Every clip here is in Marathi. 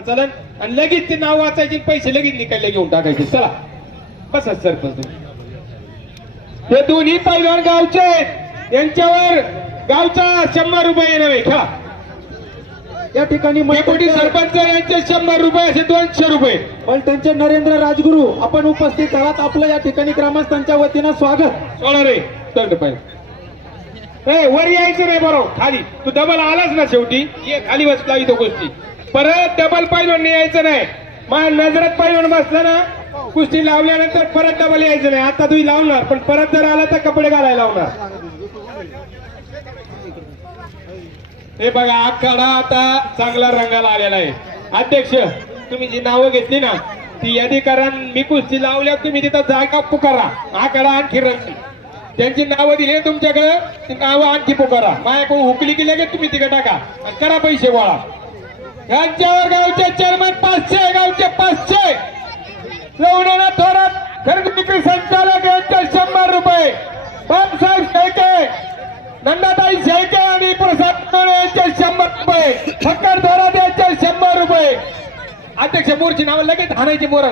चलन. आणि लगेच ते नाव वाचायचे पैसे लगेच निकायला घेऊन टाकायचे. चला. बसा सरपंच. हे दोन्ही पैलवान गावचे आहेत. यांच्यावर गावचा शंभर रुपये नव्हे. खेळा या ठिकाणी डेप्युटी सरपंच यांचे शंभर रुपये असे दोनशे रुपये. पण त्यांचे नरेंद्र राजगुरू आपण उपस्थित आहात. आपलं या ठिकाणी ग्रामस्थांच्या वतीनं स्वागत. सोडा रे. दंड पाहिजे वर यायचं नाही बरोबर खाली. तू डबल आलाच ना शेवटी. ये खाली बसला इथं गोष्टी परत डबल पैलून यायचं नाही. मा नजरात पैलून बसलं ना कुस्ती लावल्यानंतर परत डबल यायचं नाही. आता तुम्ही लावणार पण परत जर आला तर कपडे घालायला लावणार. हे बघा आखाडा आता चांगला रंगाला आलेला आहे. अध्यक्ष तुम्ही जी नावं घेतली ना ती यादी करा मी कुस्ती लावल्या तुम्ही तिथं जागा पुकारा? आखाडा आणखी रंगली त्यांची नावं दिली तुमच्याकडं तुमच्याकडे ती नावं आणखी पुकारा. माझ्याकडून हुकली की लगेच तुम्ही तिकडे टाका. करा पैसे गोळा. यांच्यावर गावचे चेअरमन पाचशे गावचे पाचशे. लवण्याला थोरात खरेदी विक्री संचालक यांचे शंभर रुपये. बाबासाहेब शेळके नंदाताई शेळके आणि प्रसाद कोळे यांचे शंभर रुपये. फक्कर थोरात यांचे शंभर रुपये. अध्यक्ष मोरची नावं लगेच हाणायची मोर.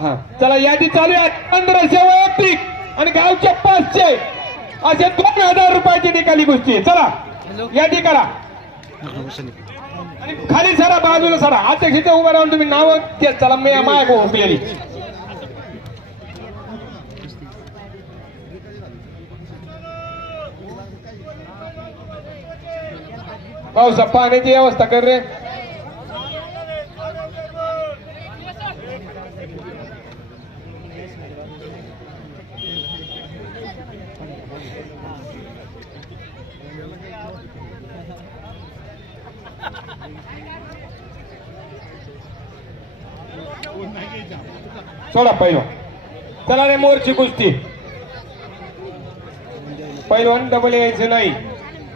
हा चला यादी चालू आहे. पंधराशे वैयक्तिक आणि गावचे पाचशे. असे दोन हजार रुपयाची निकाली गोष्टी चला यादी करा. खाली सरा बाजूला सरा अध्यक्ष इथे उभा राहून तुम्ही नाव चला मी माय हुकलेली पावसा पाण्याची व्यवस्था कर रे. सोडा पहिलो चला रे मोरची कुस्ती. पैलवान डबल यायचं नाही.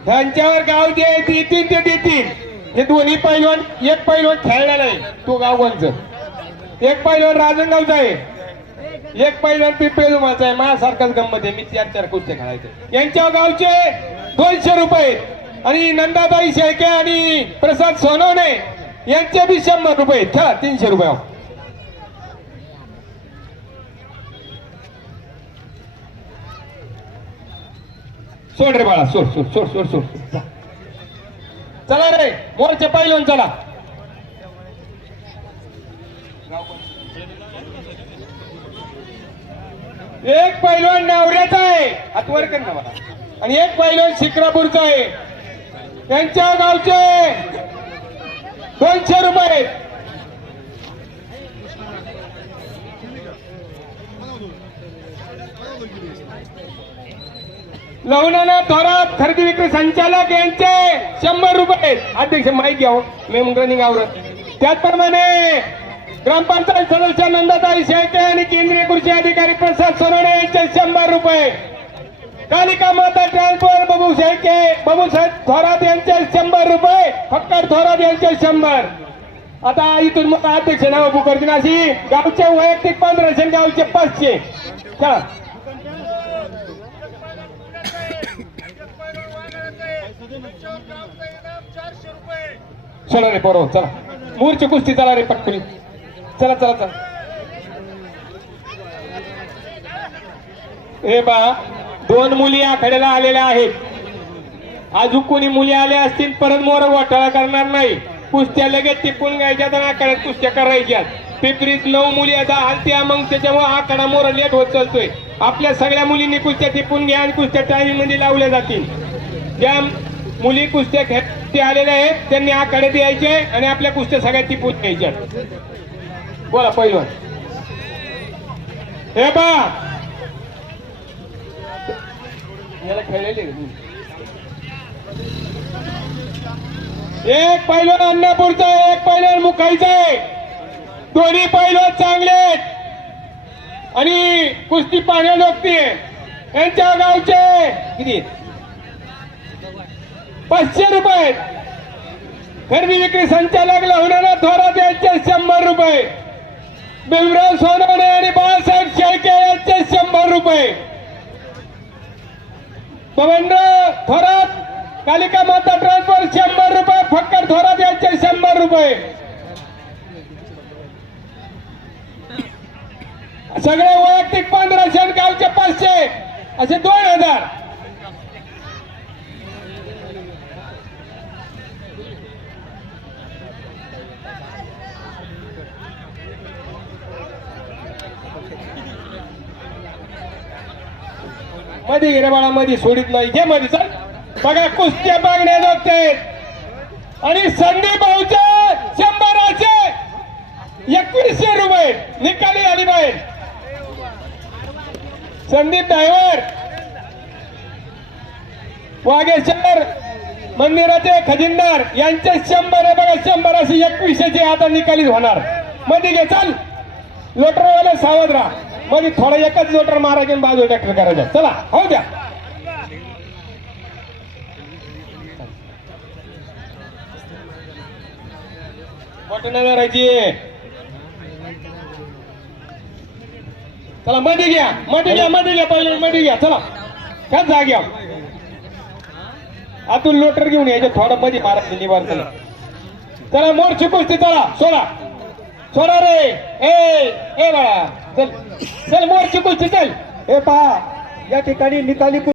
त्यांच्यावर गाव जे देतील ते देतील. हे दोन्ही पैलवान एक पैलवान खेळला नाही तो गावगंज एक पैलवान राजनगावचा आहे. एक पैलवान पिंपेलुमाचा आहे. माझ्यासारखाच गंमत आहे. मी चार चार कुस्त्या खेळायचं. यांच्या गावचे दोनशे रुपये. आणि नंदाबाई शेळके आणि प्रसाद सोनवणे यांचे बी शंभर रुपये. खेळा तीनशे रुपये. सोड रे बाळा सोड सोड सोड सोड सोड. चला रे मोरचे पैलवान चला. एक पैलवान नावऱ्याचा आहे. आत वर कर ना मला आणि एक पैलवान शिक्रापूरचा आहे. त्यांच्या गावचे दोनशे रुपये. लवणाना थोरात खरेदी विक्री संचालक यांचे शंभर रुपये. अध्यक्ष माहिती घ्या हो. मी रनिंग आवरत त्याचप्रमाणे ग्रामपंचायत सदस्य नंदाताई शेळके आणि केंद्रीय कृषी अधिकारी प्रसाद सोनवणे यांचे शंभर रुपये. कालिका माता ट्रान्सफर बाबू शेळके बाबू साहेब थोरात यांचे शंभर रुपये फक्कर थोरात यांचे शंभर. आता इथून मग अध्यक्ष नाव बुकरतील अशी गावचे वैयक्तिक पंधराशे गावचे पाचशे. चला. चला रे बरोबर चला. मूरची कुस्ती चला रे पटकनी. चला चला चला. ए बा. दोन मुली आखाड्याला आलेल्या आहेत. अजून कोणी मुली आल्या असतील परत मोर घोटाळा करणार नाही. कुस्त्या लगेच टिपून घ्यायच्या तर आखाड्यात कुस्त्या करायच्या पिपरीत नऊ मुली आता आलत्या मग त्याच्यामुळे आखाडा मोर लेट होत चालतोय. आपल्या सगळ्या मुलींनी कुस्त्या टिपून घ्या आणि कुस्त्या टायमिंगमध्ये लावल्या जातील. त्या मुली कुस्त्या खेळती आलेल्या आहेत त्यांनी आखाड्यात यायचे आणि आपल्या कुस्त्या सगळ्या टिपून घ्यायच्या बोला पहिलं हे बा याला खेळलेले एक पैलवान अन्नापूरचा एक पैलवान मुखाईचा आहे. दोन्ही पैलवान चांगले आहेत. आणि कुस्ती पाहण्या लोकती यांच्या गावचे किती? पाचशे रुपये खरेदी विक्री संचालक लावणारा थोरात यांचे शंभर रुपये. भीमराव सोनवणे आणि बाळासाहेब शेळके यांचे शंभर रुपये. पवनर थोरात कालिका माता ट्रान्सफर शंभर रुपये फक्कर थोरात यांचे शंभर रुपये. सगळे वैयक्तिक पंधराशे गावचे पाचशे असे दोन हजार. कधी गे मध्ये सोडित नाही घे मध्ये चल. बघा कुस्त्या बघण्या जाते. आणि संदीप भाऊचे शंभराचे एकवीसशे रुपये निकाली आली बाहेर. संदीप ड्रायव्हर. वाघेश्वर मंदिराचे खजिनदार यांचे शंभर आहे बघा शंभर असे एकवीसशेचे आता निकाली होणार. मध्ये घे चल. लोटरवाले सावध राहा. म्हणजे मध्ये थोडा एकच लोटर मारायचे आणि बाजू ट्रॅक्टर करायचा. चला हो द्या. चला मध्ये घ्या मध्ये घ्या मध्ये घ्या पहिले मध्ये घ्या. चला का जाग्या आतून लोटर घेऊन यायचं थोडं मध्ये मारा निवार चला चला मोर चिकुस्ती चला सोडा. सोडा रे. ए ए बाळा. चल चल मोर चिकुस्ती चल. हे पहा या ठिकाणी निकाली